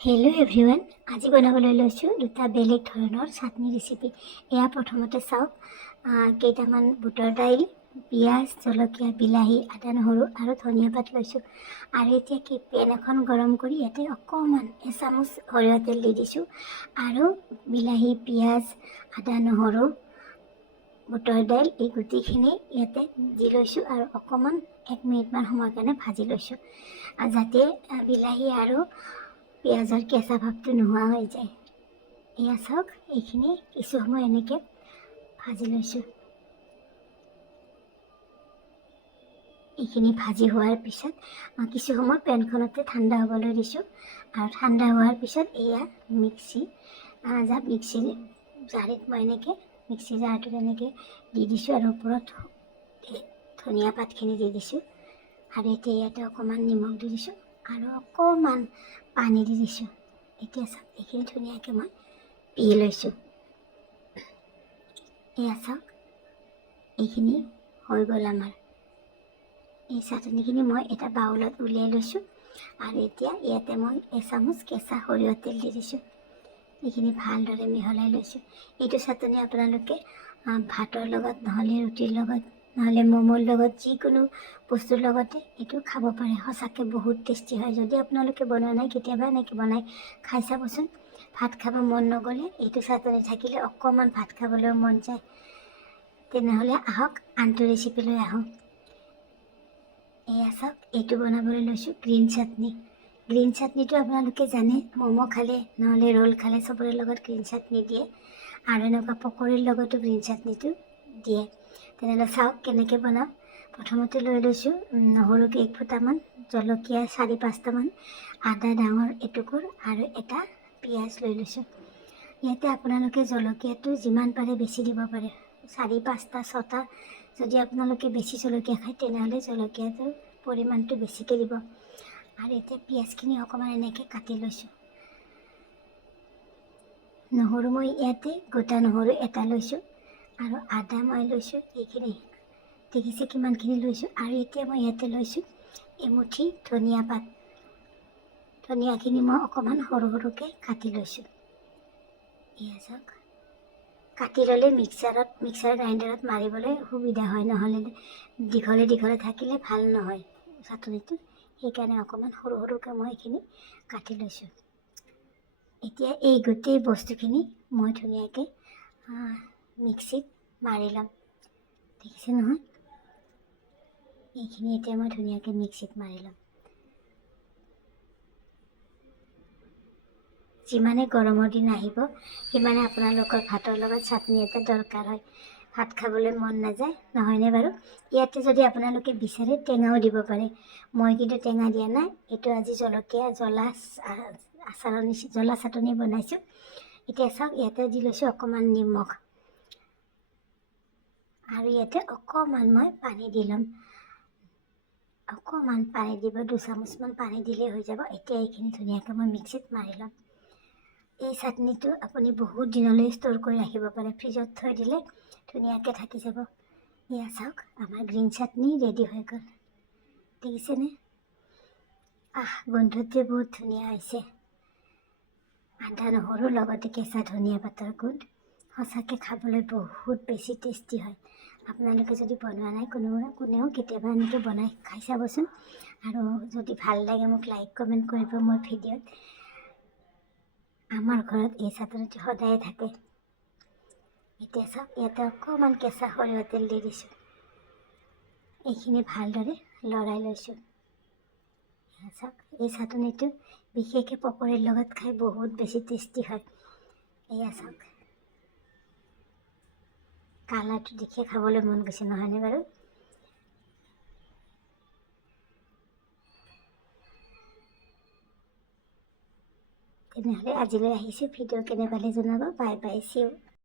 Hello' everyone, আজি বনাবলৈ লৈছোঁ দুটা বেলেগ ধৰণৰ চাটনি ৰেচিপি। এয়া প্ৰথমতে চাওক, কেইটামান বুটৰ দাইল, পিঁয়াজ, জলকীয়া, বিলাহী, আদা নহৰু আৰু ধনিয়া পাত লৈছোঁ। আৰু এতিয়া পেন এখন গৰম কৰি ইয়াতে অকণমান এচামুচ সৰিয়হ তেল দি দিছোঁ আৰু বিলাহী, পিঁয়াজ, আদা নহৰু, বুটৰ দাইল এই গোটেইখিনি ইয়াতে দি লৈছোঁ আৰু অকণমান 1 মিনিটমান সময়ৰ কাৰণে ভাজি লৈছোঁ যাতে বিলাহী আৰু পিঁয়াজৰ কেঁচা ভাৱটো নোহোৱা হৈ যায়। এয়া চাওক, এইখিনি কিছু সময় এনেকৈ ভাজি লৈছোঁ। এইখিনি ভাজি হোৱাৰ পিছত কিছু সময় পেনখনতে ঠাণ্ডা হ'বলৈ দিছোঁ আৰু ঠাণ্ডা হোৱাৰ পিছত এয়া মিক্সি জাৰিত মই এনেকৈ মিক্সি জাৰটোত এনেকৈ দি দিছোঁ আৰু ওপৰত ধনিয়া পাতখিনি দি দিছোঁ আৰু এতিয়া ইয়াতে অকণমান নিমখ দি দিছোঁ আৰু অকণমান পানী দি দিছোঁ। এতিয়া চাওক, এইখিনি ধুনীয়াকৈ মই পিহি লৈছোঁ। এয়া চাওক, এইখিনি হৈ গ'ল আমাৰ। এই চাটনিখিনি মই এটা বাউলত উলিয়াই লৈছোঁ আৰু এতিয়া ইয়াতে মই এচামুচ কেঁচা সৰিয়হ তেল দি দিছোঁ। এইখিনি ভালদৰে মিহলাই লৈছোঁ। এইটো চাটনি আপোনালোকে ভাতৰ লগত নহ'লে ৰুটিৰ লগত নহ'লে ম'মৰ লগত যিকোনো বস্তুৰ লগতে এইটো খাব পাৰে। সঁচাকৈ বহুত টেষ্টি হয়। যদি আপোনালোকে বনোৱা নাই, কেতিয়াবা এনেকৈ বনাই খাই চাবচোন। ভাত খাব মন নগ'লে এইটো চাটনি থাকিলে অকণমান ভাত খাবলৈও মন যায়। তেনেহ'লে আহক, আনটো ৰেচিপি লৈ আহোঁ। এয়া চাওক, এইটো বনাবলৈ লৈছোঁ গ্ৰীণ চাটনি। গ্ৰীণ চাটনিটো আপোনালোকে জানে, ম'ম' খালে নহ'লে ৰোল খালে চবৰে লগত গ্ৰীণ চাটনি দিয়ে আৰু এনেকুৱা পকৰীৰ লগতো গ্ৰীণ চাটনিটো দিয়ে। তেনেহ'লে চাওক কেনেকৈ বনাওঁ। প্ৰথমতে লৈ লৈছোঁ নহৰু 1 ফুটামান, জলকীয়া 4-5টামান, আদা ডাঙৰ এটুকুৰ আৰু এটা পিঁয়াজ লৈ লৈছোঁ। ইয়াতে আপোনালোকে জলকীয়াটো যিমান পাৰে বেছি দিব পাৰে, 4-5টা 6টা। যদি আপোনালোকে বেছি জলকীয়া খায় তেনেহ'লে জলকীয়াটোৰ পৰিমাণটো বেছিকৈ দিব। আৰু এতিয়া পিঁয়াজখিনি অকণমান এনেকৈ কাটি লৈছোঁ। নহৰু মই ইয়াতে গোটা নহৰু এটা লৈছোঁ আৰু আদা মই লৈছোঁ। এইখিনি দেখিছে কিমানখিনি লৈছোঁ। আৰু এতিয়া মই ইয়াতে লৈছোঁ এমুঠি ধনিয়া পাত। ধনিয়াখিনি মই অকণমান সৰু সৰুকৈ কাটি লৈছোঁ। এয়া চাওক, কাটি ল'লে মিক্সাৰ গ্ৰাইণ্ডাৰত মাৰিবলৈ সুবিধা হয়, নহ'লে দীঘলে থাকিলে ভাল নহয় চাটনিটো। সেইকাৰণে অকণমান সৰু সৰুকৈ মই এইখিনি কাটি লৈছোঁ। এতিয়া এই গোটেই বস্তুখিনি মই ধুনীয়াকৈ মিক্সিত মাৰি ল'ম। দেখিছে নহয়, এইখিনি এতিয়া মই ধুনীয়াকৈ মিক্সিত মাৰি ল'ম। যিমানে গৰমৰ দিন আহিব সিমানে আপোনালোকৰ ভাতৰ লগত চাটনি এটা দৰকাৰ হয়। ভাত খাবলৈ মন নাযায়, নহয়নে বাৰু? ইয়াতে যদি আপোনালোকে বিচাৰে টেঙাও দিব পাৰে। মই কিন্তু টেঙা দিয়া নাই। এইটো আজি জ্বলা চাটনি বনাইছোঁ। এতিয়া চাওক, ইয়াতে দি লৈছোঁ অকণমান নিমখ আৰু ইয়াতে অকণমান মই পানী দি ল'ম। অকণমান পানী দিব, 2 চামুচমান পানী দিলেই হৈ যাব। এতিয়া এইখিনি ধুনীয়াকৈ মই মিক্সিত মাৰি ল'ম। এই চাটনিটো আপুনি বহুত দিনলৈ ষ্ট'ৰ কৰি ৰাখিব পাৰে। ফ্ৰিজত থৈ দিলে ধুনীয়াকৈ থাকি যাব। এয়া চাওক, আমাৰ গ্ৰীণ চাটনি ৰেডি হৈ গ'ল। দেখিছেনে? গোন্ধটোৱে বহুত ধুনীয়া হৈছে। আদা নহৰু লগতে কেঁচা ধনিয়া পাতৰ গোন্ধ। সঁচাকৈ খাবলৈ বহুত বেছি টেষ্টি হয়। আপোনালোকে যদি বনোৱা নাই, কোনেও কেতিয়াবা এনেকৈ বনাই খাই চাবচোন। আৰু যদি ভাল লাগে মোক লাইক কমেণ্ট কৰিব মোৰ ভিডিঅ'ত। আমাৰ ঘৰত এই চাটনিটো সদায়ে থাকে। এতিয়া চাওক, ইয়াতে অকণমান কেঁচা সৰিয়হ তেল দি দিছোঁ। এইখিনি ভালদৰে লৰাই লৈছোঁ। চাওক, এই চাটনিটো বিশেষকৈ পকৰীৰ লগত খাই বহুত বেছি টেষ্টি হয়। এয়া চাওক, কালাৰটো দেখিয়ে খাবলৈ মন গৈছে, নহয়নে বাৰু? তেনেহ'লে আজিলৈ আহিছোঁ। ভিডিঅ' কেনে পালে জনাব। Bye bye, see U.